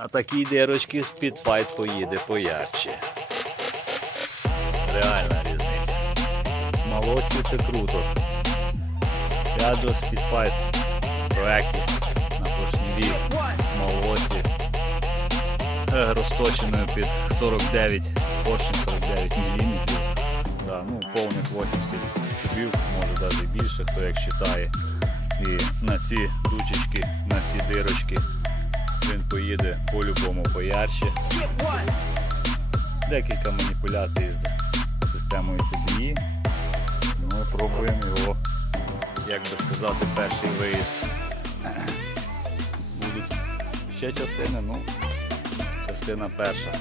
А такі дирочки з підфайт поїде поярче. Реальна різниця. Молодці це круто. Я до Speedfight проєкті на поршневі молоді е, розточеною під 49, поршень 49 мм. Да, ну, повних 80 кубів, може навіть більше, хто як вважає. І на ці дучечки, на ці дирочки він поїде по-любому поярче. Декілька маніпуляцій з системою CDI. Ми пробуємо його, як би сказати, перший виїзд. Будуть ще частини, ну, частина перша.